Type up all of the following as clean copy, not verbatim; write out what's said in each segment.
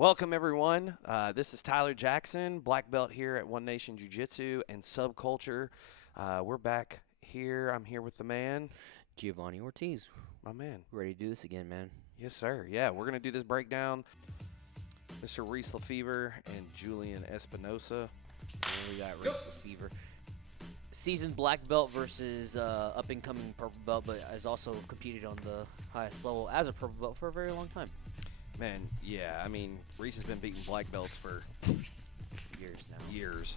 Welcome, everyone. This is Tyler Jackson, black belt here at One Nation Jiu Jitsu and SubCulture. We're back here. I'm here with the man, Jeovany Ortiz. my man. Ready to do this again, man. Yes, sir. Yeah, we're going to do this breakdown. Mr. Reese Lafever and Julian Espinosa. And we got Reese Lafever. Seasoned black belt versus up-and-coming purple belt, but has also competed on the highest level as a purple belt for a very long time. Man, yeah, I mean, Reese has been beating black belts for Years now. years.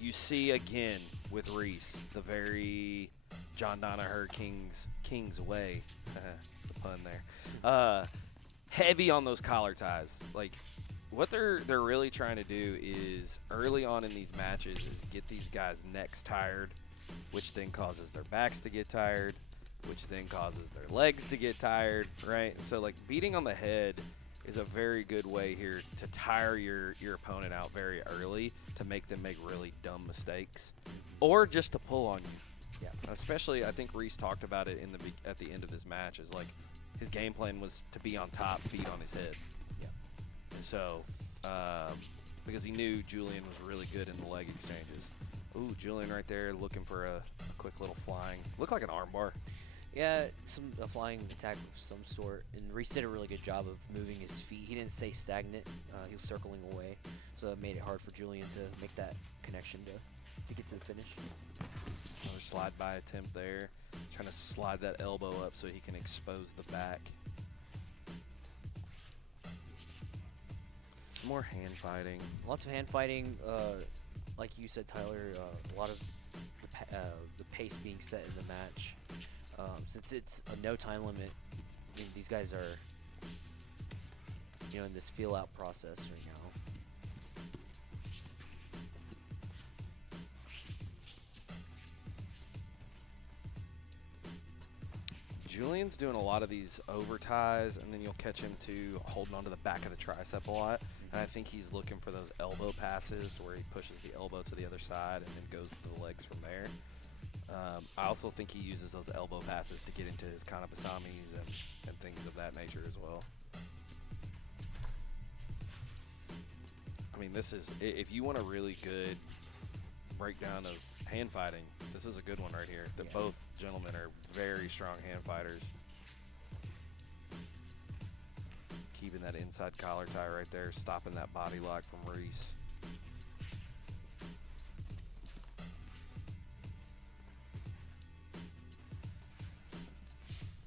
You see again with Reese the very John Danaher King's way, the pun there. Heavy on those collar ties. Like what they're really trying to do is early on in these matches is get these guys' necks tired, which then causes their backs to get tired, which then causes their legs to get tired, right? And so like beating on the head is a very good way here to tire your opponent out very early to make them make really dumb mistakes or just to pull on you. Yeah. Especially, I think Reese talked about it at the end of this match is like his game plan was to be on top, feet on his head. Yeah. And so, because he knew Julian was really good in the leg exchanges. Ooh, Julian right there looking for a quick little flying. Looked like an armbar. Yeah, a flying attack of some sort. And Reese did a really good job of moving his feet. He didn't stay stagnant. He was circling away. So it made it hard for Julian to make that connection to get to the finish. Another slide by attempt there. Trying to slide that elbow up so he can expose the back. More hand fighting. Lots of hand fighting. Like you said, Tyler, a lot of the pace being set in the match. Since it's a no time limit, I mean, these guys are, in this feel out process right now. Julian's doing a lot of these over ties, and then you'll catch him holding onto the back of the tricep a lot. And I think he's looking for those elbow passes where he pushes the elbow to the other side and then goes to the legs from there. I also think he uses those elbow passes to get into his kanabasamis and things of that nature as well. I mean, this is, if you want a really good breakdown of hand fighting, this is a good one right here. That both gentlemen are very strong hand fighters. Keeping that inside collar tie right there, stopping that body lock from Reese.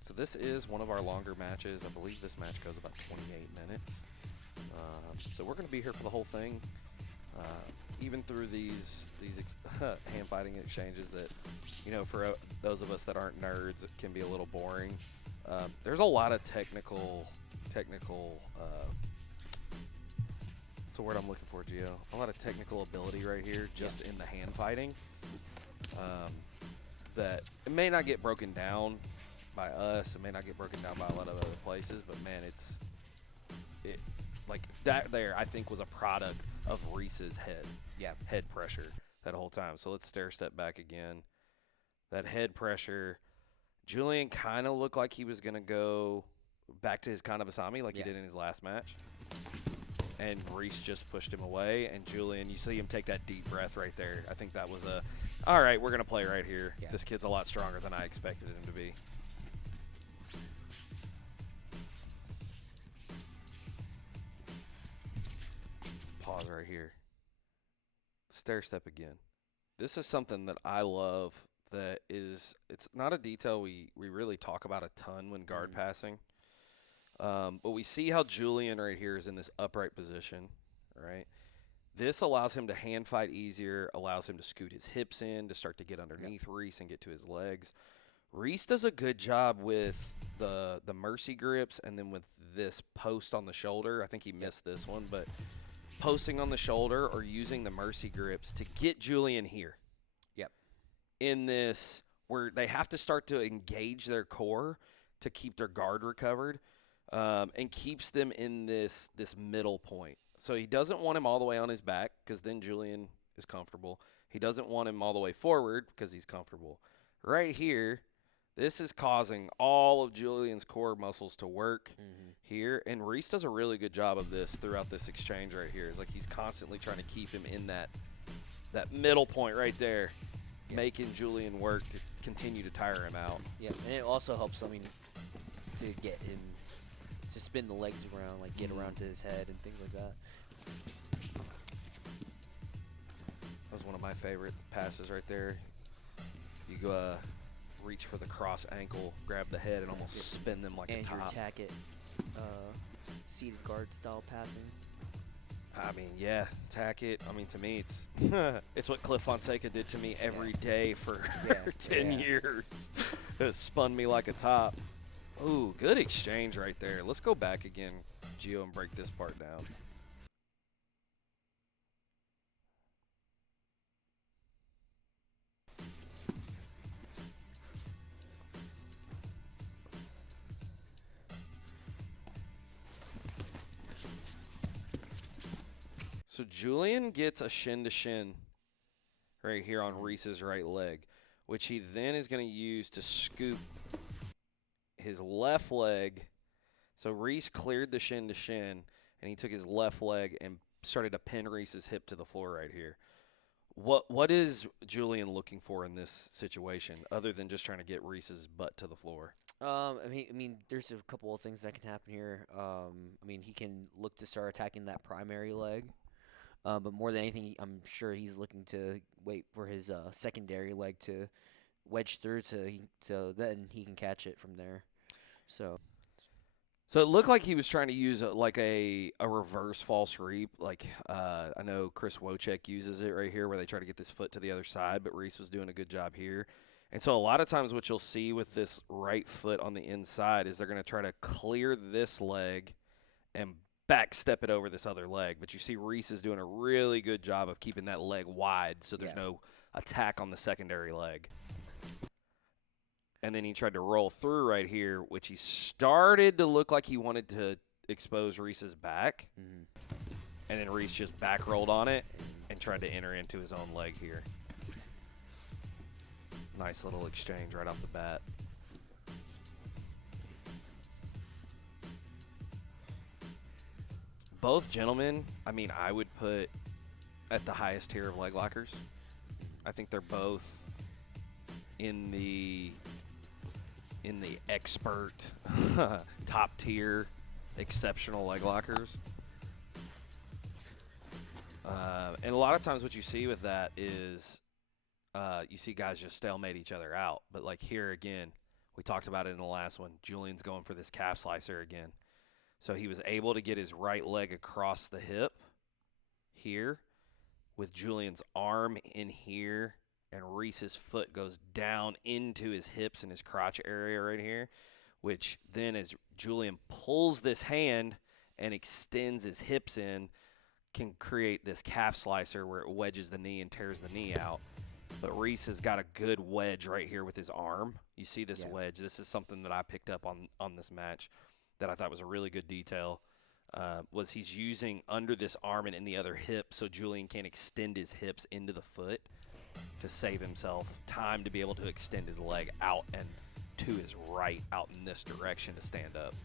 So this is one of our longer matches. I believe this match goes about 28 minutes. So we're going to be here for the whole thing. Even through these hand fighting exchanges that, for those of us that aren't nerds, it can be a little boring. There's a lot of technical. What's the word I'm looking for, Gio? A lot of technical ability right here, just in the hand fighting. That it may not get broken down by us. It may not get broken down by a lot of other places, but man, it like that there. I think was a product of Reese's head pressure that whole time. So let's stair step back again. That head pressure. Julian kind of looked like he was gonna go back to his kanabasami like he did in his last match. And Reese just pushed him away. And Julian, you see him take that deep breath right there. I think that was all right, we're going to play right here. Yeah. This kid's a lot stronger than I expected him to be. Pause right here. Stair step again. This is something that I love that it's not a detail we really talk about a ton when guard passing. But we see how Julian right here is in this upright position, right? This allows him to hand fight easier, allows him to scoot his hips in to start to get underneath Reese and get to his legs. Reese does a good job with the mercy grips and then with this post on the shoulder. I think he missed this one, but posting on the shoulder or using the mercy grips to get Julian here. Yep. In this, where they have to start to engage their core to keep their guard recovered. And keeps them in this middle point. So he doesn't want him all the way on his back because then Julian is comfortable. He doesn't want him all the way forward because he's comfortable. Right here, This is causing all of Julian's core muscles to work here, and Reese does a really good job of this throughout this exchange right here. It's like he's constantly trying to keep him in that middle point right there, making Julian work to continue to tire him out. Yeah, and it also helps, I mean, to get him to spin the legs around, like get around to his head and things like that. That was one of my favorite passes right there. You go reach for the cross ankle, grab the head, and almost spin them like a top. And your attack it, seated guard style passing. I mean, yeah, tack it. I mean, to me, it's it's what Cliff Fonseca did to me every day for 10 years. It spun me like a top. Ooh, good exchange right there. Let's go back again, Gio, and break this part down. So Julian gets a shin to shin right here on Reese's right leg, which he then is going to use to scoop his left leg. So Reese cleared the shin to shin, and he took his left leg and started to pin Reese's hip to the floor right here. What is Julian looking for in this situation, other than just trying to get Reese's butt to the floor? I mean, there's a couple of things that can happen here. I mean, he can look to start attacking that primary leg. But more than anything, I'm sure he's looking to wait for his secondary leg to wedge through so then he can catch it from there. So it looked like he was trying to use a reverse false reap. Like I know Chris Wojcik uses it right here where they try to get this foot to the other side, but Reese was doing a good job here. And so a lot of times what you'll see with this right foot on the inside is they're going to try to clear this leg and back step it over this other leg, but you see Reese is doing a really good job of keeping that leg wide so there's no attack on the secondary leg. And then he tried to roll through right here, which he started to look like he wanted to expose Reese's back. And then Reese just back rolled on it and tried to enter into his own leg here. Nice little exchange right off the bat. Both gentlemen, I mean, I would put at the highest tier of leg lockers. I think they're both in the expert, top tier, exceptional leg lockers. And a lot of times what you see with that is you see guys just stalemate each other out. But like here again, we talked about it in the last one. Julian's going for this calf slicer again. So he was able to get his right leg across the hip here with Julian's arm in here, and Reese's foot goes down into his hips and his crotch area right here, which then as Julian pulls this hand and extends his hips in, can create this calf slicer where it wedges the knee and tears the knee out. But Reese has got a good wedge right here with his arm. You see this wedge. This is something that I picked up on this match that I thought was a really good detail, was he's using under this arm and in the other hip so Julian can extend his hips into the foot to save himself time to be able to extend his leg out and to his right out in this direction to stand up.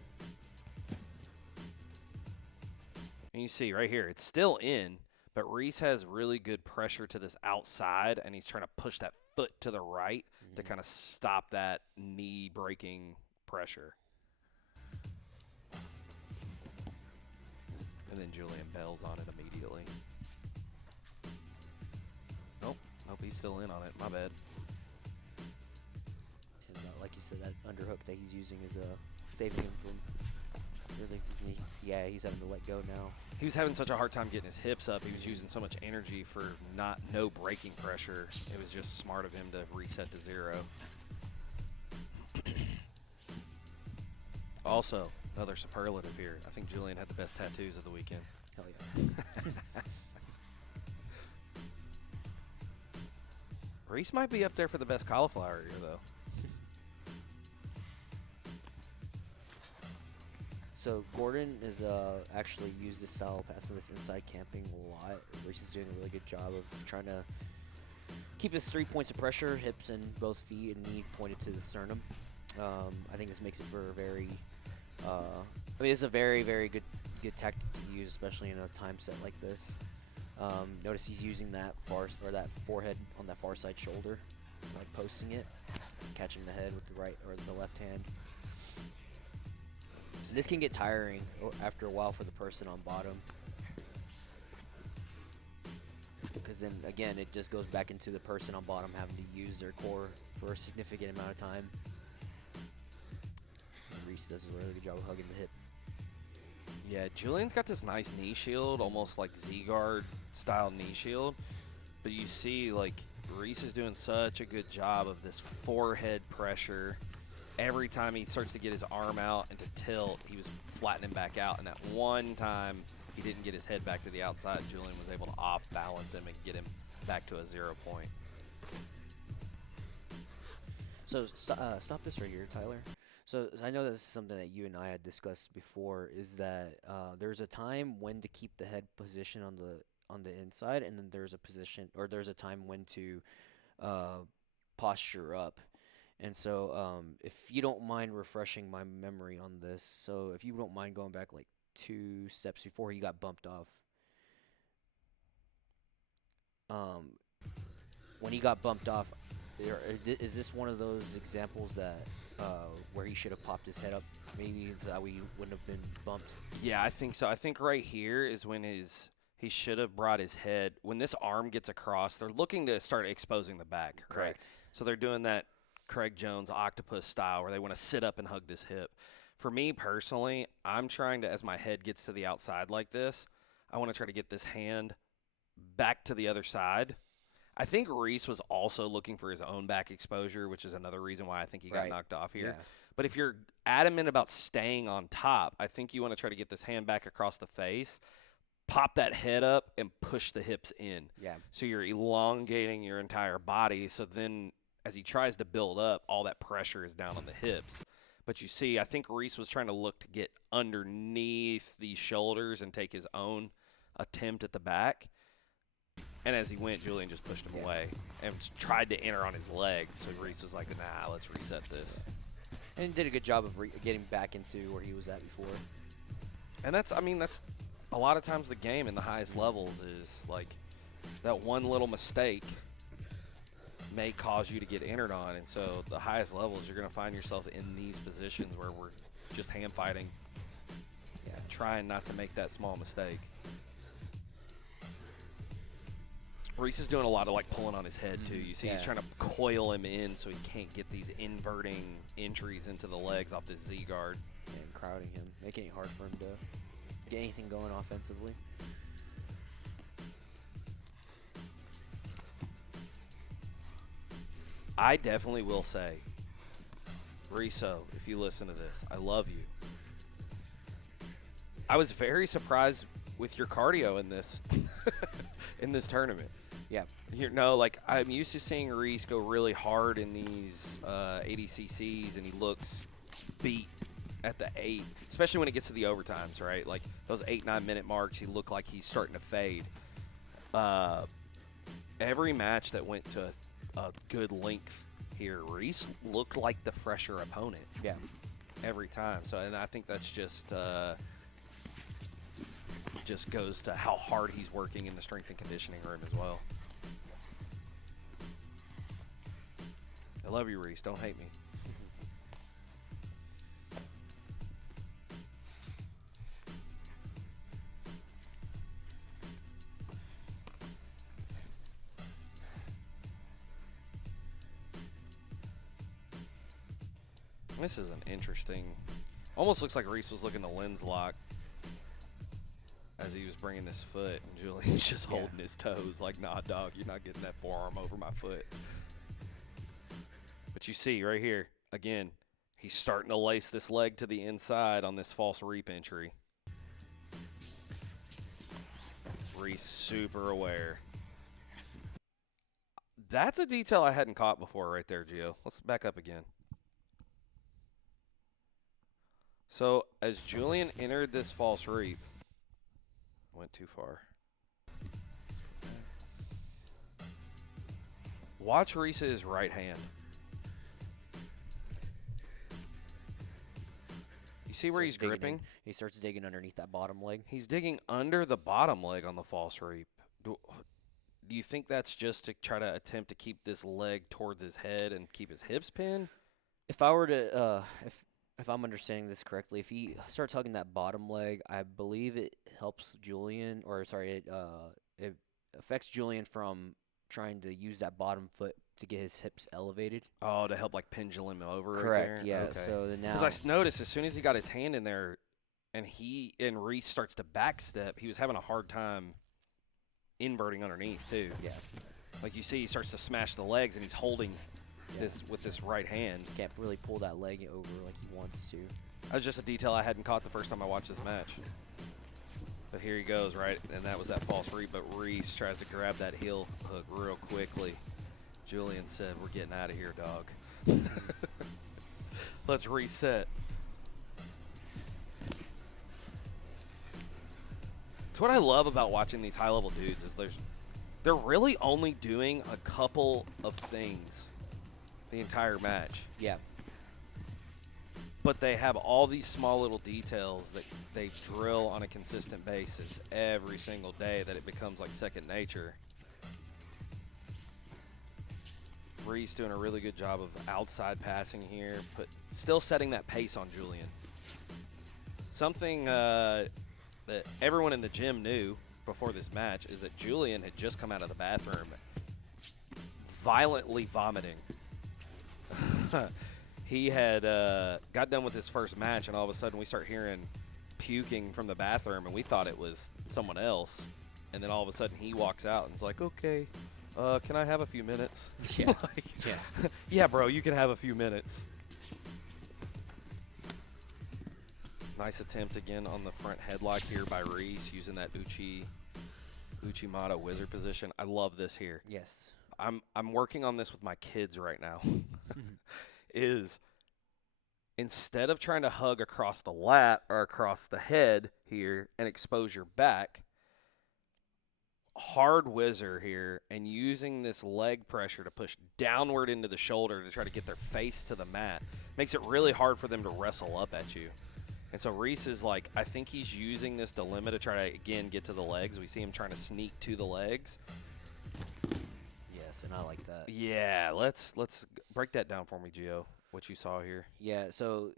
And you see right here, it's still in, but Reese has really good pressure to this outside, and he's trying to push that foot to the right to kind of stop that knee breaking pressure. And then Julian bails on it immediately. Nope, he's still in on it. My bad. And like you said, that underhook that he's using is saving him from really. He's having to let go now. He was having such a hard time getting his hips up. He was using so much energy for no braking pressure. It was just smart of him to reset to 0. Also, another superlative here. I think Julian had the best tattoos of the weekend. Hell yeah. Reese might be up there for the best cauliflower ear, though. So Gordon is actually used this style of pass in this inside camping a lot. Reese is doing a really good job of trying to keep his 3 points of pressure, hips and both feet and knee pointed to the sternum. I think this makes it for a very, it's a very, very good tactic to use, especially in a time set like this. Notice he's using that that forehead on that far side shoulder, like posting it, catching the head with the right or the left hand. So this can get tiring after a while for the person on bottom. Because then, again, it just goes back into the person on bottom having to use their core for a significant amount of time. And Reese does a really good job of hugging the hip. Yeah, Julian's got this nice knee shield, almost like Z-guard style knee shield. But you see, like, Reese is doing such a good job of this forehead pressure. Every time he starts to get his arm out and to tilt, he was flattening back out. And that one time he didn't get his head back to the outside, Julian was able to off-balance him and get him back to a 0 point. So stop this right here, Tyler. So I know this is something that you and I had discussed before, is that there's a time when to keep the head position on the inside, and then there's a time when to posture up. And so if you don't mind refreshing my memory on this, so if you don't mind going back like 2 steps before he got bumped off. When he got bumped off, is this one of those examples that where he should have popped his head up, maybe, so that we wouldn't have been bumped? Yeah, I think so. I think right here is when he should have brought his head. When this arm gets across, they're looking to start exposing the back. Correct. Right? So they're doing that Craig Jones octopus style where they want to sit up and hug this hip. For me personally, I'm trying to, as my head gets to the outside like this, I want to try to get this hand back to the other side. I think Reese was also looking for his own back exposure, which is another reason why I think he got knocked off here. Yeah. But if you're adamant about staying on top, I think you want to try to get this hand back across the face, pop that head up, and push the hips in. Yeah. So you're elongating your entire body. So then as he tries to build up, all that pressure is down on the hips. But you see, I think Reese was trying to look to get underneath these shoulders and take his own attempt at the back. And as he went, Julian just pushed him away and tried to enter on his leg. So Reese was like, nah, let's reset this. And did a good job of getting back into where he was at before. And that's a lot of times the game in the highest levels is like that one little mistake may cause you to get entered on. And so the highest levels, you're going to find yourself in these positions where we're just hand fighting, trying not to make that small mistake. Reese is doing a lot of like pulling on his head too. You see he's trying to coil him in so he can't get these inverting entries into the legs off this Z guard. And crowding him, making it hard for him to get anything going offensively. I definitely will say, Riso, if you listen to this, I love you. I was very surprised with your cardio in this in this tournament. Yeah. I'm used to seeing Reese go really hard in these ADCCs, and he looks beat at the 8, especially when it gets to the overtimes, right? Like those 8-9 minute marks, he looked like he's starting to fade. Every match that went to a good length here, Reese looked like the fresher opponent. Yeah. Every time. So, and I think that's just goes to how hard he's working in the strength and conditioning room as well. I love you, Reese. Don't hate me. This is an interesting, almost looks like Reese was looking to lens lock as he was bringing this foot, and Julian's just holding his toes like, nah, dog, you're not getting that forearm over my foot. But you see right here, again, he's starting to lace this leg to the inside on this false reap entry. Reese super aware. That's a detail I hadn't caught before right there, Gio. Let's back up again. So as Julian entered this false reap, went too far. Watch Reese's right hand. You see where he's gripping? He starts digging underneath that bottom leg. He's digging under the bottom leg on the false reap. Do you think that's just to try to attempt to keep this leg towards his head and keep his hips pinned? If I were to, if I'm understanding this correctly, if he starts hugging that bottom leg, I believe it helps Julian, it affects Julian from trying to use that bottom foot to get his hips elevated. Oh, to help like pendulum over. Correct. Right there? Yeah. Okay. So then now, because I noticed as soon as he got his hand in there, and Reese starts to backstep, he was having a hard time inverting underneath too. Yeah. Like you see, he starts to smash the legs, and he's holding this with this right hand. Can't really pull that leg over like he wants to. That was just a detail I hadn't caught the first time I watched this match. But here he goes, right? And that was that false reap, but Reese tries to grab that heel hook real quickly. Julian said, "We're getting out of here, dog." Let's reset. It's what I love about watching these high-level dudes is they're really only doing a couple of things the entire match. Yeah. But they have all these small little details that they drill on a consistent basis every single day that it becomes like second nature. Reese doing a really good job of outside passing here, but still setting that pace on Julian. Something that everyone in the gym knew before this match is that Julian had just come out of the bathroom violently vomiting. He had got done with his first match, and all of a sudden we start hearing puking from the bathroom, and we thought it was someone else. And then all of a sudden he walks out and is like, "Okay, can I have a few minutes?" Yeah. Like, Yeah. Yeah, bro, you can have a few minutes. Nice attempt again on the front headlock here by Reese using that Uchimata wizard position. I love this here. Yes. I'm working on this with my kids right now. Is instead of trying to hug across the lat or across the head here and expose your back, hard whizzer here and using this leg pressure to push downward into the shoulder to try to get their face to the mat makes it really hard for them to wrestle up at you. And so Reese is like, I think he's using this dilemma to try to, again, get to the legs. We see him trying to sneak to the legs. Yes, and I like that. Yeah, let's break that down for me, Gio, what you saw here. Yeah, so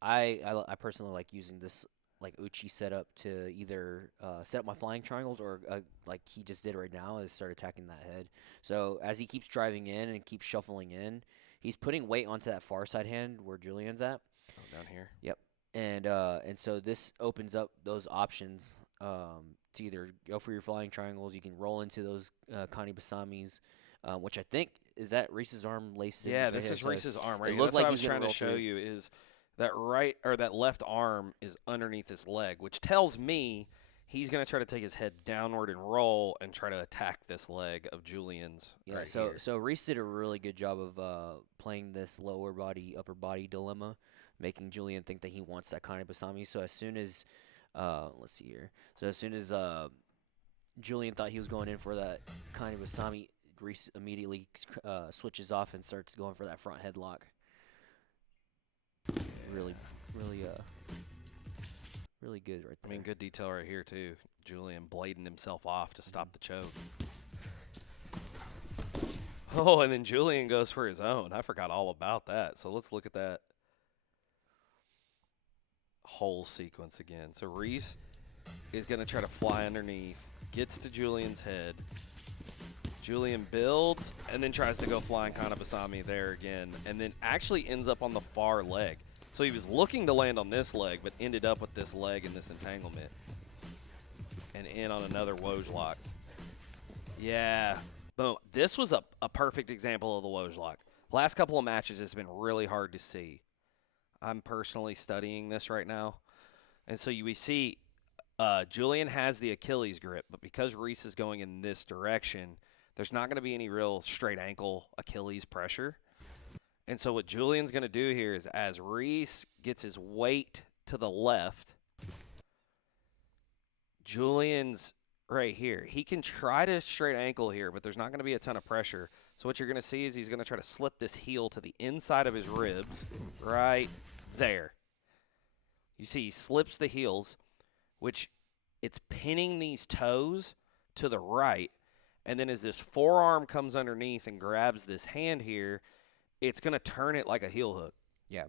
I personally like using this like Uchi setup to either set up my flying triangles or like he just did right now is start attacking that head. So as he keeps driving in and keeps shuffling in, he's putting weight onto that far side hand where Julian's at. Oh, down here. Yep. And so this opens up those options to either go for your flying triangles. You can roll into those Kani Basamis, which I think is that Reese's arm laced in. Yeah, this is Reese's arm right it here. looked That's like what I he was was gonna trying to roll show through. you is that right or that left arm is underneath his leg, which tells me he's going to try to take his head downward and roll and try to attack this leg of Julian's. Yeah, right so here. so Reese did a really good job of playing this lower body, upper body dilemma, making Julian think that he wants that Kani Basami. So as soon as, let's see here. So as soon as Julian thought he was going in for that Kani Basami, Reese immediately switches off and starts going for that front headlock. Really good right there. I mean, good detail right here, too. Julian blading himself off to stop the choke. Oh, and then Julian goes for his own. I forgot all about that. So let's look at that whole sequence again. So Reese is going to try to fly underneath, gets to Julian's head. Julian builds and then tries to go flying Kanabasami there again, and then actually ends up on the far leg. So he was looking to land on this leg, but ended up with this leg in this entanglement. And in on another Woj lock. Yeah. Boom. This was a perfect example of the Woj lock. Last couple of matches, it's been really hard to see. I'm personally studying this right now. And so we see Julian has the Achilles grip, but because Reese is going in this direction, there's not going to be any real straight ankle Achilles pressure. And so what Julian's going to do here is as Reese gets his weight to the left, Julian's right here. He can try to straight ankle here, but there's not going to be a ton of pressure. So what you're going to see is he's going to try to slip this heel to the inside of his ribs, right there. You see he slips the heels, which it's pinning these toes to the right. And then as this forearm comes underneath and grabs this hand here, it's going to turn it like a heel hook. Yeah.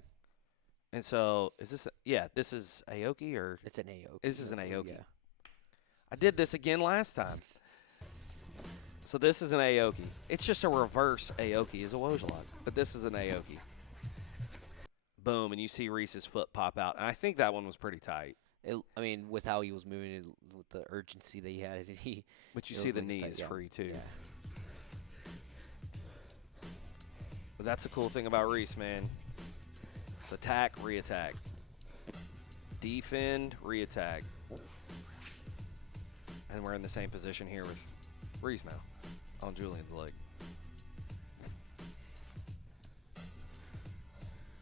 And so is this this is Aoki or? It's an Aoki. This is an Aoki. Yeah. I did this again last time. So this is an Aoki. It's just a reverse Aoki is a Wojlock, but this is an Aoki. Boom, and you see Reese's foot pop out. And I think that one was pretty tight. I mean, with how he was moving, with the urgency that he had, But you see the knees tight, free, too. Yeah. But that's the cool thing about Reese, man. It's attack, re-attack. Defend, re-attack. And we're in the same position here with Reese now on Julian's leg.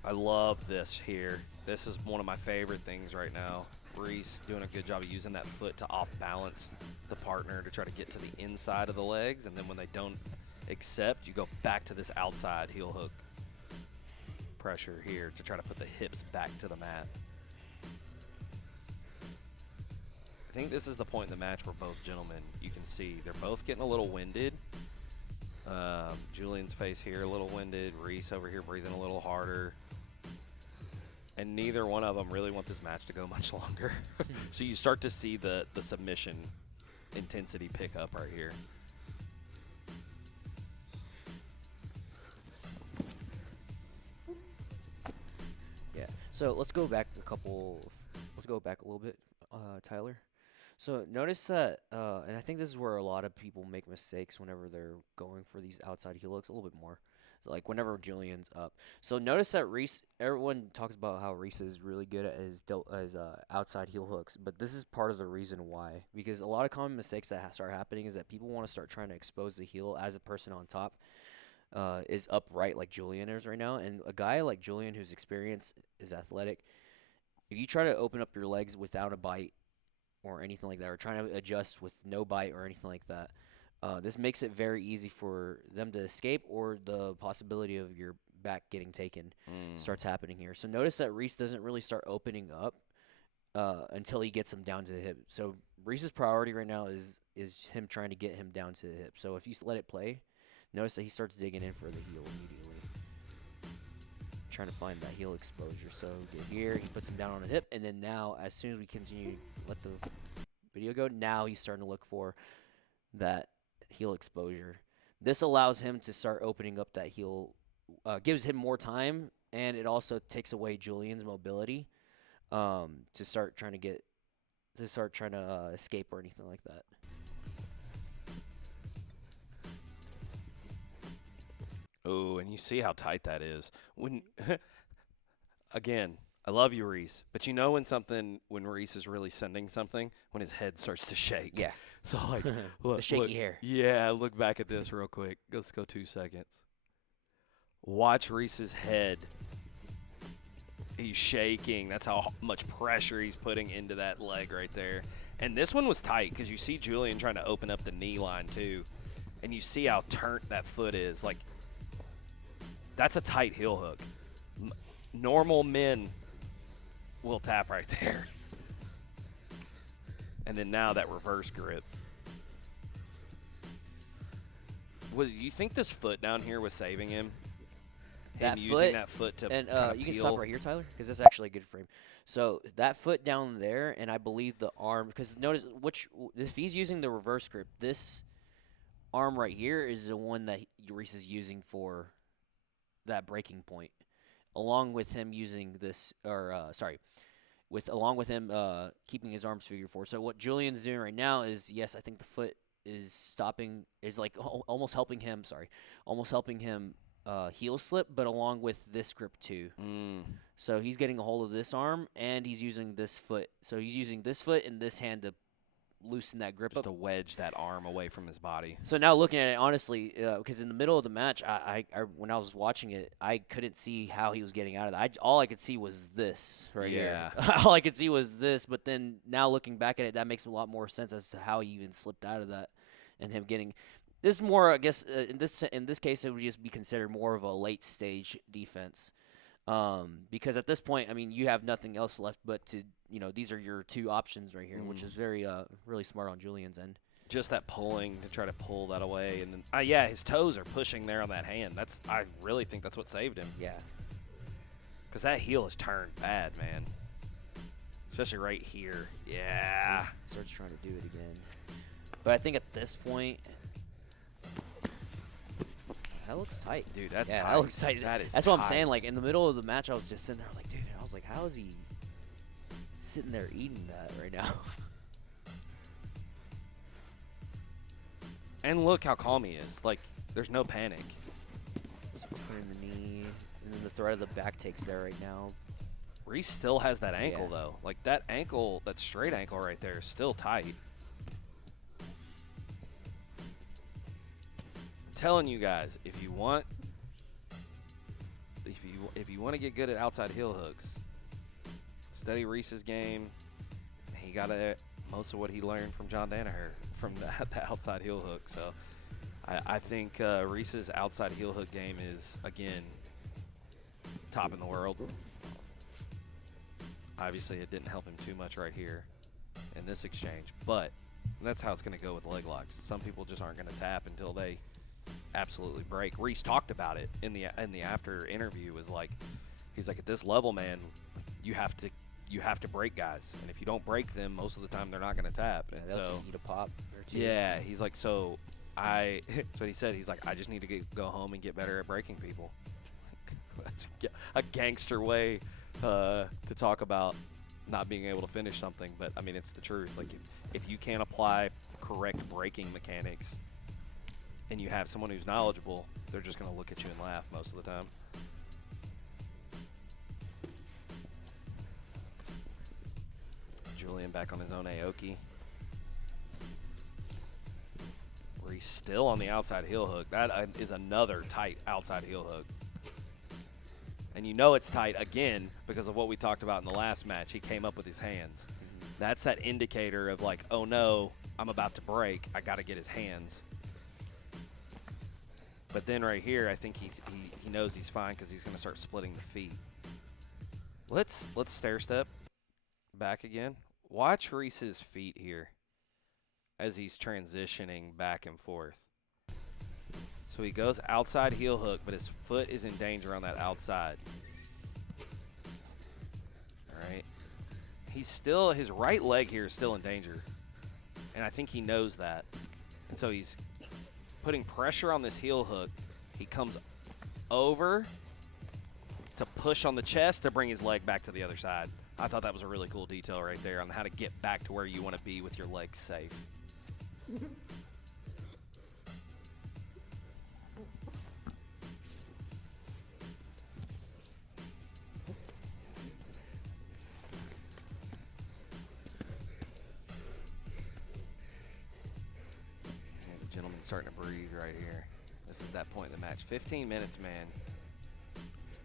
I love this here. This is one of my favorite things right now. Reese doing a good job of using that foot to off-balance the partner to try to get to the inside of the legs, and then when they don't accept, you go back to this outside heel hook pressure here to try to put the hips back to the mat. I think this is the point in the match where both gentlemen, you can see, they're both getting a little winded. Julian's face here a little winded. Reese over here breathing a little harder. And neither one of them really want this match to go much longer. So you start to see the submission intensity pick up right here. Yeah. So let's go back a little bit, Tyler. So notice that, and I think this is where a lot of people make mistakes whenever they're going for these outside heel hooks a little bit more. Like whenever Julian's up. So notice that Reese, everyone talks about how Reese is really good at his outside heel hooks, but this is part of the reason why. Because a lot of common mistakes that start happening is that people want to start trying to expose the heel as a person on top is upright like Julian is right now. And a guy like Julian who's experienced, is athletic, if you try to open up your legs without a bite or anything like that, or trying to adjust with no bite or anything like that, this makes it very easy for them to escape, or the possibility of your back getting taken starts happening here. So notice that Reese doesn't really start opening up until he gets him down to the hip. So Reese's priority right now is him trying to get him down to the hip. So if you let it play, notice that he starts digging in for the heel immediately, trying to find that heel exposure. So here he puts him down on the hip, and then now as soon as we continue, let the video go, now he's starting to look for that heel exposure. This allows him to start opening up that heel, gives him more time, and it also takes away Julian's mobility to start trying to escape or anything like that. Oh, and you see how tight that is. When again, I love you, Reese, but you know when Reese is really sending something, when his head starts to shake. Yeah. So like look, the shaky hair. Yeah, look back at this real quick. Let's go 2 seconds. Watch Reese's head. He's shaking. That's how much pressure he's putting into that leg right there. And this one was tight because you see Julian trying to open up the knee line too. And you see how turnt that foot is. Like, that's a tight heel hook. Normal men will tap right there. And then now that reverse grip. You think this foot down here was saving him? Using that foot to and you can peel? stop right here, Tyler, because that's actually a good frame. So that foot down there, and I believe the arm, because notice if he's using the reverse grip, this arm right here is the one that Reese is using for that breaking point, along with him using this, along with him keeping his arms figure four. So what Julian's doing right now is, yes, I think the foot is stopping, is like almost helping him heel slip, but along with this grip too. So he's getting a hold of this arm, and he's using this foot. So he's using this foot and this hand to loosen that grip Just up. to wedge that arm away from his body. So now looking at it honestly, because in the middle of the match, I when I was watching it, I couldn't see how he was getting out of that. All I could see was this right here. All I could see was this. But then now looking back at it, that makes a lot more sense as to how he even slipped out of that, and him getting. This is more, I guess, in this case, it would just be considered more of a late stage defense, because at this point, I mean, you have nothing else left but to, these are your two options right here, which is very really smart on Julian's end. Just that pulling to try to pull that away, and then yeah, his toes are pushing there on that hand. I really think that's what saved him. Yeah, because that heel has turned bad, man. Especially right here. Yeah. Starts trying to do it again, but I think at this point. That looks tight. Dude, that's tight. That looks tight. That's what I'm saying. Like, in the middle of the match, I was just sitting there like, dude, I was like, how is he sitting there eating that right now? And look how calm he is. Like, there's no panic. Putting the knee, and then the threat of the back takes there right now. Reese still has that ankle, though. Like, that ankle, that straight ankle right there is still tight. Telling you guys, if you want to get good at outside heel hooks, study Reese's game. He got most of what he learned from John Danaher from the outside heel hook. So I think Reese's outside heel hook game is, again, top in the world. Obviously, it didn't help him too much right here in this exchange, but that's how it's going to go with leg locks. Some people just aren't going to tap until they absolutely break. Reese talked about it in the after interview. Was like, he's like, at this level, man, you have to break guys, and if you don't break them, most of the time they're not going to tap. And they'll just eat a pop or two. Yeah, he's like, so that's what he said. He's like, I just need to go home and get better at breaking people. That's a gangster way to talk about not being able to finish something, but I mean, it's the truth. Like, if you can't apply correct breaking mechanics and you have someone who's knowledgeable, they're just going to look at you and laugh most of the time. Julian back on his own Aoki. Reese still on the outside heel hook. That is another tight outside heel hook. And you know it's tight, again, because of what we talked about in the last match. He came up with his hands. That's that indicator of like, oh no, I'm about to break. I got to get his hands. But then right here, I think he knows he's fine because he's going to start splitting the feet. Let's stair step back again. Watch Reese's feet here as he's transitioning back and forth. So he goes outside heel hook, but his foot is in danger on that outside. All right. His right leg here is still in danger. And I think he knows that. And so he's putting pressure on this heel hook. He comes over to push on the chest to bring his leg back to the other side. I thought that was a really cool detail right there on how to get back to where you want to be with your legs safe. The gentleman's starting to breathe right here. This is that point in the match. 15 minutes, man.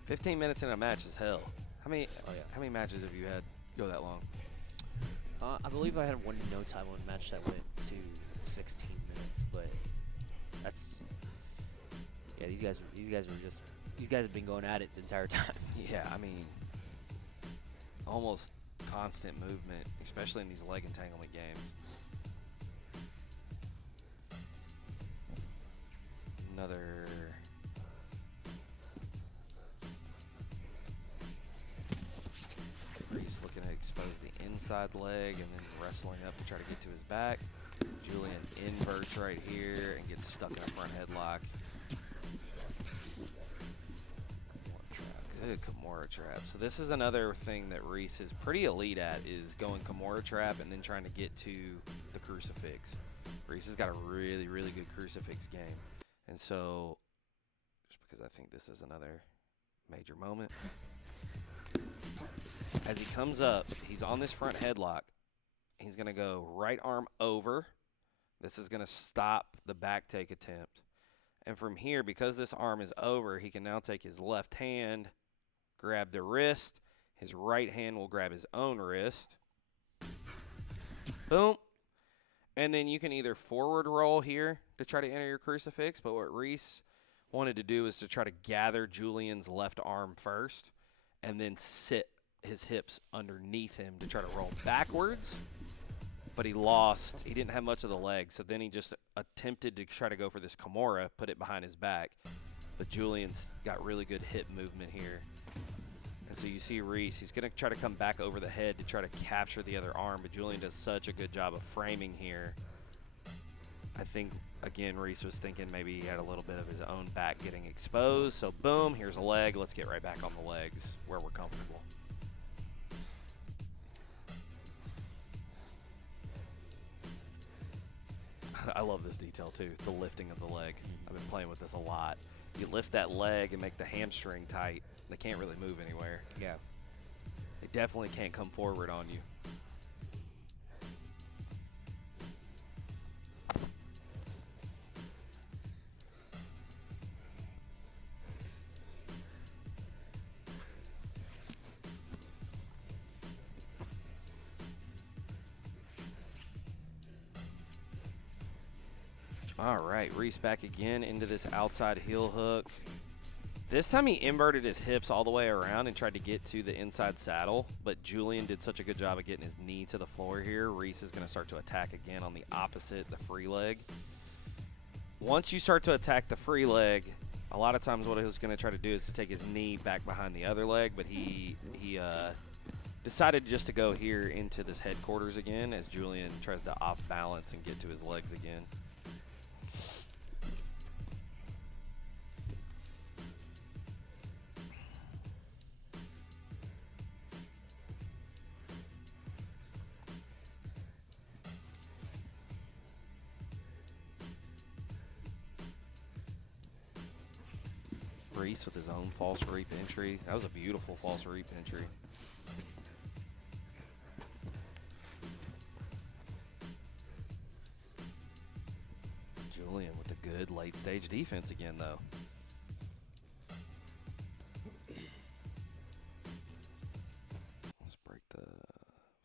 15 minutes in a match is hell. How many matches have you had go that long? I believe I had one no time limit match that went to 16 minutes, but that's these guys have been going at it the entire time. Yeah, I mean, almost constant movement, especially in these leg entanglement games. Another Reese looking to expose the inside leg and then wrestling up to try to get to his back. Julian inverts right here and gets stuck in a front headlock. Good Kimura trap. So this is another thing that Reese is pretty elite at, is going Kimura trap and then trying to get to the crucifix. Reese has got a really, really good crucifix game. And so, just because I think this is another major moment. As he comes up, he's on this front headlock. He's going to go right arm over. This is going to stop the back take attempt. And from here, because this arm is over, he can now take his left hand, grab the wrist. His right hand will grab his own wrist. Boom. And then you can either forward roll here to try to enter your crucifix, but what Reese wanted to do is to try to gather Julian's left arm first and then sit his hips underneath him to try to roll backwards. But he lost. He didn't have much of the leg, so then he just attempted to try to go for this Kimura, put it behind his back. But Julian's got really good hip movement here. And so you see Reese, he's going to try to come back over the head to try to capture the other arm, but Julian does such a good job of framing here. I think, again, Reese was thinking maybe he had a little bit of his own back getting exposed. So boom, here's a leg. Let's get right back on the legs where we're comfortable. I love this detail too, the lifting of the leg. I've been playing with this a lot. You lift that leg and make the hamstring tight. They can't really move anywhere. Yeah. They definitely can't come forward on you. All right, Reese back again into this outside heel hook. This time he inverted his hips all the way around and tried to get to the inside saddle, but Julian did such a good job of getting his knee to the floor here. Reese is going to start to attack again on the opposite, the free leg. Once you start to attack the free leg, a lot of times what he was going to try to do is to take his knee back behind the other leg, but he decided just to go here into this headquarters again as Julian tries to off balance and get to his legs again. Reese with his own false reap entry. That was a beautiful false reap entry. Julian with a good late stage defense again, though. Let's break the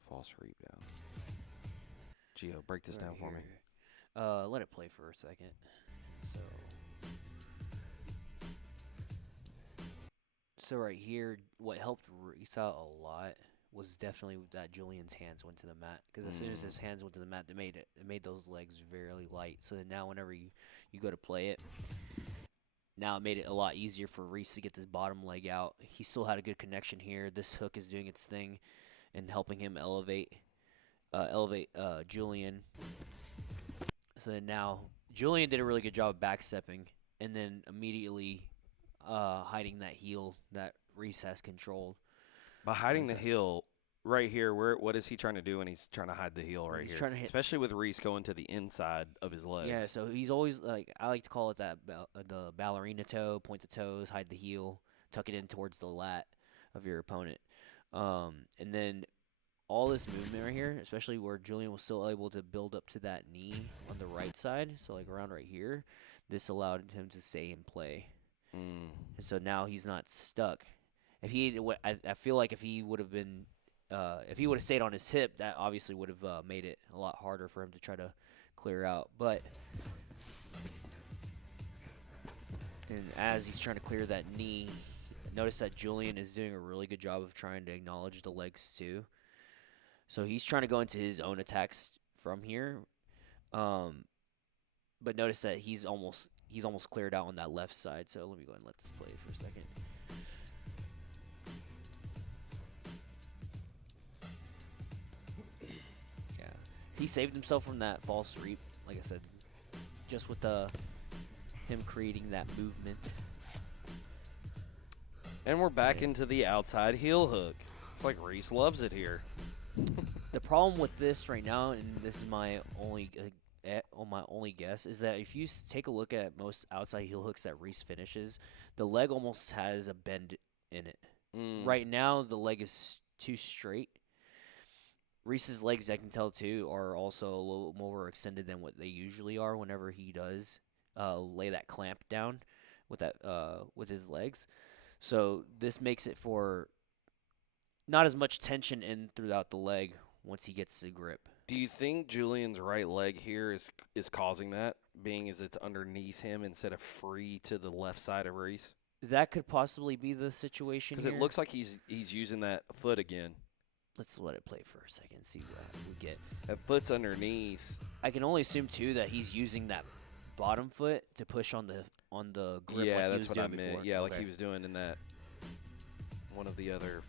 false reap down. Gio, break this down for me. Let it play for a second. So right here, what helped Reese out a lot was definitely that Julian's hands went to the mat. Because as soon as his hands went to the mat, it made those legs very light. So that now whenever you go to play it, now it made it a lot easier for Reese to get this bottom leg out. He still had a good connection here. This hook is doing its thing and helping him elevate Julian. So then now Julian did a really good job of backstepping and then immediately hiding that heel that Reese has controlled. By hiding the heel right here, what is he trying to do when he's trying to hide the heel right here? Especially with Reese going to the inside of his legs. Yeah, so he's always, like, I like to call it that the ballerina toe, point the toes, hide the heel, tuck it in towards the lat of your opponent. And then all this movement right here, especially where Julian was still able to build up to that knee on the right side, so like around right here, this allowed him to stay in play. And so now he's not stuck. If he, I feel like if he would have been, if he would have stayed on his hip, that obviously would have made it a lot harder for him to try to clear out. But and as he's trying to clear that knee, notice that Julian is doing a really good job of trying to acknowledge the legs too. So he's trying to go into his own attacks from here. But notice that he's almost cleared out on that left side. So let me go ahead and let this play for a second. Yeah, he saved himself from that false reap. Like I said, just with him creating that movement. And we're back into the outside heel hook. It's like Reese loves it here. The problem with this right now, and this is my only guess, is that if you take a look at most outside heel hooks that Reese finishes, the leg almost has a bend in it. Right now, the leg is too straight. Reese's legs, I can tell too, are also a little more extended than what they usually are whenever he does lay that clamp down with his legs. So this makes it for not as much tension in throughout the leg once he gets the grip. Do you think Julian's right leg here is causing that, being as it's underneath him instead of free to the left side of Reese? That could possibly be the situation Because here. it looks like he's using that foot again. Let's let it play for a second, see what we get. That foot's underneath. I can only assume too that he's using that bottom foot to push on the grip. Yeah, like he that's was what I doing meant. before. Yeah, like Okay. he was doing in that one of the other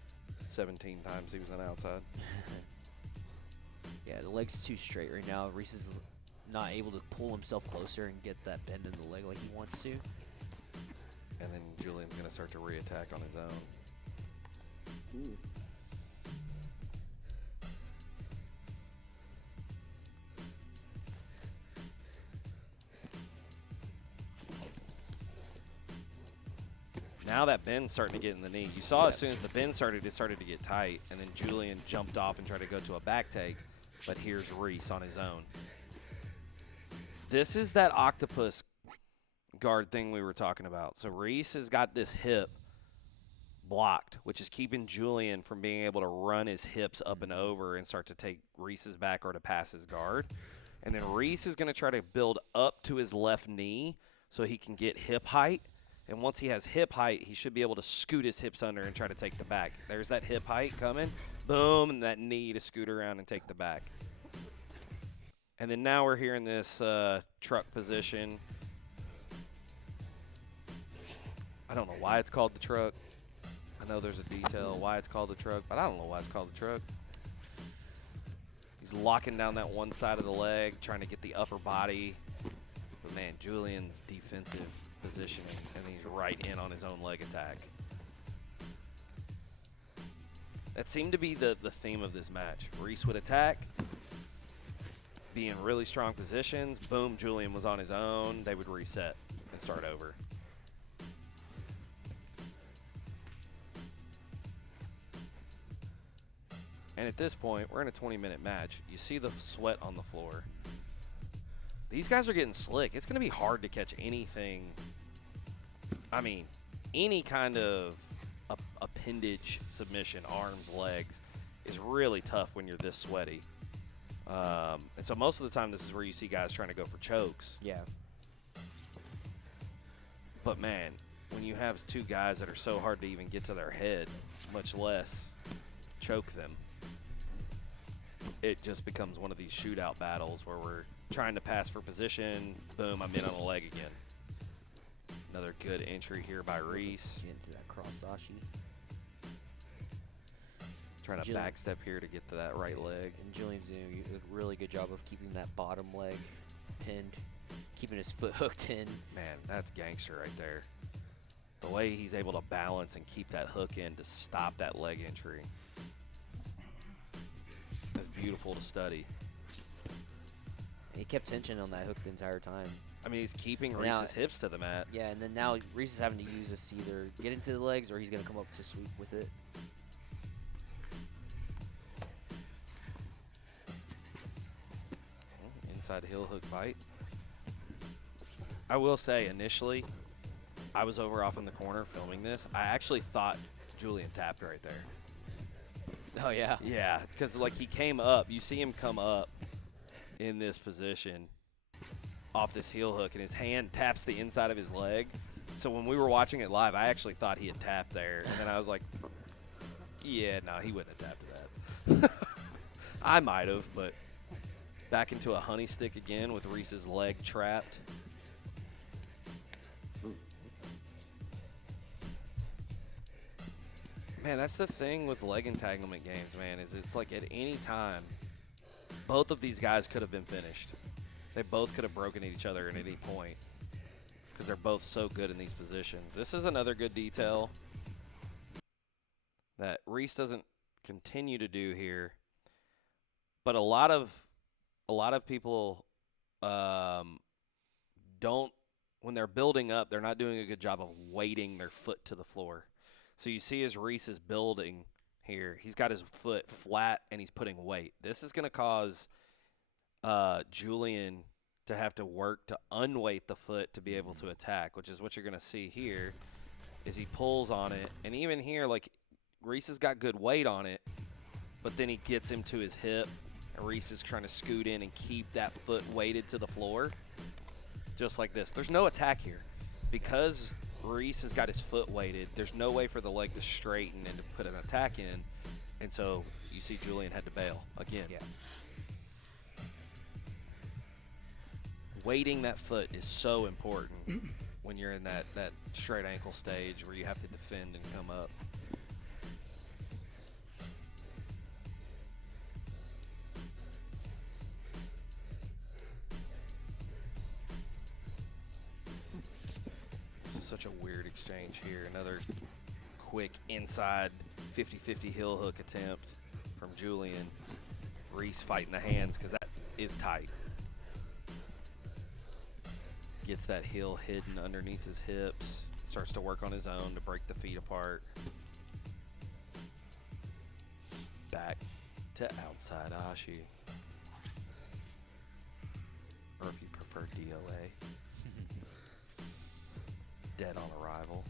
17 times he was on the outside. Yeah, the leg's too straight right now. Reese is not able to pull himself closer and get that bend in the leg like he wants to. And then Julian's going to start to re-attack on his own. Ooh. Now that bend's starting to get in the knee. You saw as soon as the bend started, it started to get tight. And then Julian jumped off and tried to go to a back take. But here's Reese on his own. This is that octopus guard thing we were talking about. So Reese has got this hip blocked, which is keeping Julian from being able to run his hips up and over and start to take Reese's back or to pass his guard. And then Reese is going to try to build up to his left knee so he can get hip height. And once he has hip height, he should be able to scoot his hips under and try to take the back. There's that hip height coming. Boom, and that knee to scoot around and take the back. And then now we're here in this truck position. I don't know why it's called the truck. I know there's a detail why it's called the truck, but I don't know why it's called the truck. He's locking down that one side of the leg, trying to get the upper body. But, man, Julian's defensive positioning, and he's right in on his own leg attack. That seemed to be the theme of this match. Reese would attack, be in really strong positions. Boom, Julian was on his own. They would reset and start over. And at this point, we're in a 20-minute match. You see the sweat on the floor. These guys are getting slick. It's going to be hard to catch anything. I mean, any kind of appendage submission, arms, legs, is really tough when you're this sweaty. And so most of the time, this is where you see guys trying to go for chokes. Yeah. But, man, when you have two guys that are so hard to even get to their head, much less choke them, it just becomes one of these shootout battles where we're trying to pass for position. Boom, I'm in on the leg again. Another good entry here by Reese. Get into that cross-ashi. Trying to Julian. backstep here to get to that right leg. And Julian's doing a really good job of keeping that bottom leg pinned, keeping his foot hooked in. Man, that's gangster right there. The way he's able to balance and keep that hook in to stop that leg entry. That's beautiful to study. He kept tension on that hook the entire time. I mean, he's keeping Now- Reese's hips to the mat. Yeah, and then now Reese is having to use this to either get into the legs or he's going to come up to sweep with it. Inside heel hook bite. I will say, initially, I was over off in the corner filming this. I actually thought Julian tapped right there. Oh, yeah. Yeah, because, like, he came up. You see him come up in this position off this heel hook, and his hand taps the inside of his leg. So when we were watching it live, I actually thought he had tapped there. And then I was like, yeah, no, he wouldn't have tapped that. I might have, but back into a honey stick again with Reese's leg trapped. Man, that's the thing with leg entanglement games, man, is it's like at any time, both of these guys could have been finished. They both could have broken each other at any point because they're both so good in these positions. This is another good detail that Reese doesn't continue to do here, but a lot of people don't, when they're building up, they're not doing a good job of weighting their foot to the floor. So you see as Reese is building, here, he's got his foot flat and he's putting weight. This is going to cause Julian to have to work to unweight the foot to be able to attack, which is what you're going to see here is he pulls on it. And even here, like, Reese has got good weight on it, but then he gets him to his hip, and Reese is trying to scoot in and keep that foot weighted to the floor, just like this. There's no attack here. Because Reese has got his foot weighted, there's no way for the leg to straighten and to put an attack in, and so you see Julian had to bail again. Yeah. Weighting that foot is so important when you're in that straight ankle stage where you have to defend and come up. This is such a weird exchange here. Another quick inside 50-50 heel hook attempt from Julian. Reese fighting the hands because that is tight. Gets that heel hidden underneath his hips. Starts to work on his own to break the feet apart. Back to outside Ashi. Or if you prefer DOA. Dead on arrival.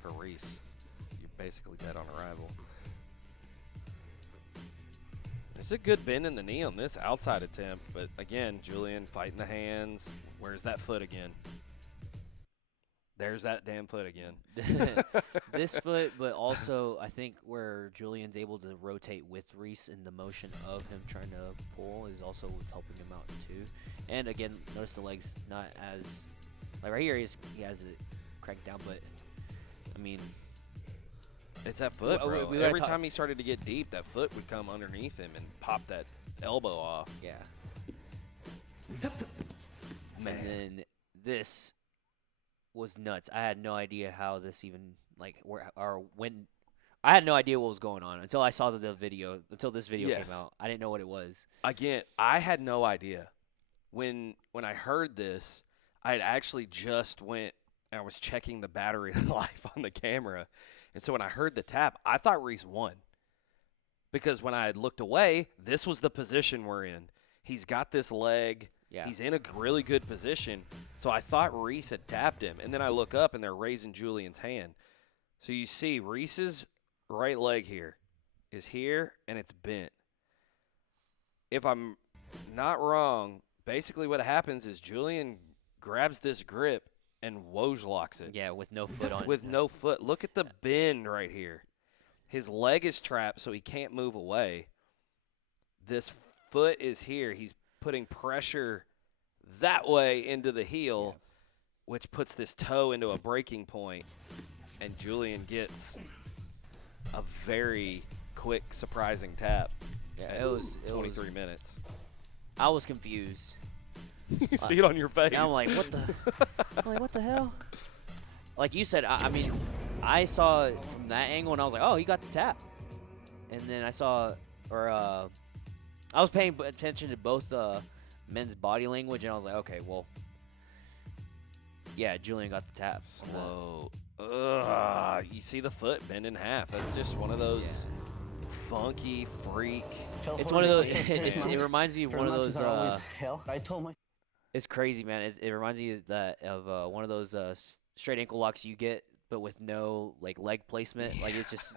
For Reese, you're basically dead on arrival. It's a good bend in the knee on this outside attempt, but again, Julian fighting the hands. Where's that foot again? There's that damn foot again. This foot, but also I think where Julian's able to rotate with Reese in the motion of him trying to pull is also what's helping him out too. And again, notice the legs not as, like right here he has it cranked down, but I mean, it's that foot, bro. We Every time he started to get deep, that foot would come underneath him and pop that elbow off. yeah. Man. And then this was nuts. I had no idea how this even, like, where or when. I had no idea what was going on until I saw the video, until this video Yes. came out. I didn't know what it was. Again, I had no idea. When I heard this, I had actually just went and I was checking the battery life on the camera. And so when I heard the tap, I thought Reese won. Because when I had looked away, this was the position we're in. He's got this leg. Yeah. He's in a really good position. So I thought Reese had tapped him. And then I look up, and they're raising Julian's hand. So you see Reese's right leg here is here, and it's bent. If I'm not wrong, basically what happens is Julian grabs this grip and Woj locks it. Yeah, with no foot on it. With no foot. Look at the bend right here. His leg is trapped, so he can't move away. This foot is here. He's putting pressure that way into the heel, which puts this toe into a breaking point, and Julian gets a very quick, surprising tap. Yeah, it was 23 minutes. I was confused. You see it on your face. And I'm like, what the? I'm like, what the hell? Like you said, I mean, I saw it from that angle, and I was like, oh, he got the tap. And then I saw, I was paying attention to both men's body language, and I was like, okay, well, yeah, Julian got the tap. Slow. Ugh, you see the foot bend in half. That's just one of those funky freak. It's one of those. It reminds me of one of those. Hell, I told my. It's crazy, man. It reminds me of one of those straight ankle locks you get, but with no like leg placement. Like it's just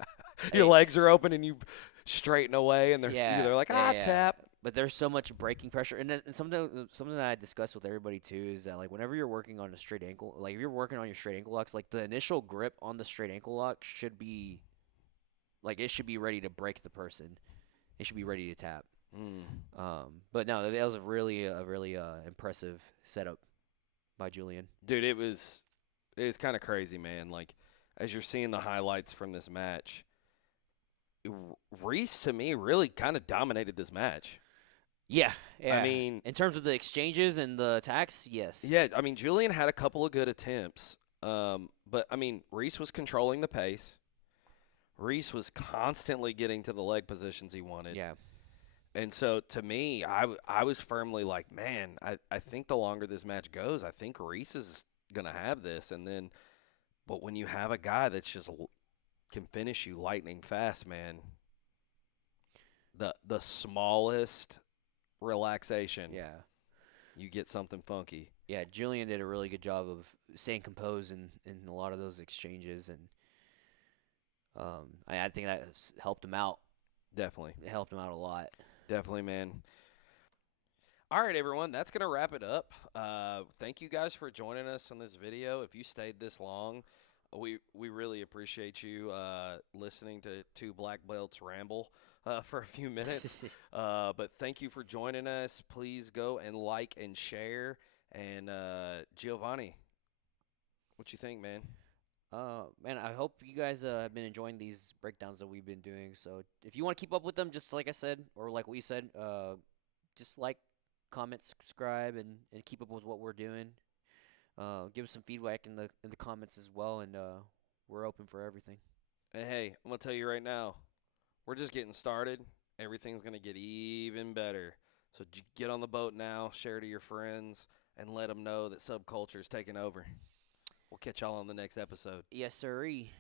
Your legs are open and you straighten away, and they're like tap. But there's so much braking pressure, and something that I discussed with everybody too is that like whenever you're working on a straight ankle, like if you're working on your straight ankle locks, like the initial grip on the straight ankle lock should be, like it should be ready to break the person. It should be ready to tap. But no, that was a really impressive setup by Julian. Dude, it was kind of crazy, man. Like as you're seeing the highlights from this match, Reese to me really kind of dominated this match. Yeah. I mean, in terms of the exchanges and the attacks, yes. Yeah, I mean, Julian had a couple of good attempts, but I mean, Reese was controlling the pace. Reese was constantly getting to the leg positions he wanted. Yeah. And so, to me, I was firmly like, man, I think the longer this match goes, I think Reese is going to have this. And then, but when you have a guy that's just can finish you lightning fast, man. The smallest relaxation, Yeah. you get something funky. Yeah, Julian did a really good job of staying composed in a lot of those exchanges, and I think that helped him out. Definitely. It helped him out a lot. Definitely, man. All right, everyone, that's going to wrap it up. Thank you guys for joining us on this video. If you stayed this long, we really appreciate you listening to two black belts ramble for a few minutes. But thank you for joining us. Please go and like and share. And Jeovany, what you think, man? Man, I hope you guys have been enjoying these breakdowns that we've been doing. So if you want to keep up with them, just like I said, or like we said, just like, comment, subscribe, and keep up with what we're doing. Give us some feedback in the comments as well, and we're open for everything. And hey, I'm going to tell you right now, we're just getting started. Everything's going to get even better. So get on the boat now, share to your friends, and let them know that SubCulture is taking over. We'll catch y'all on the next episode. Yes, sirree.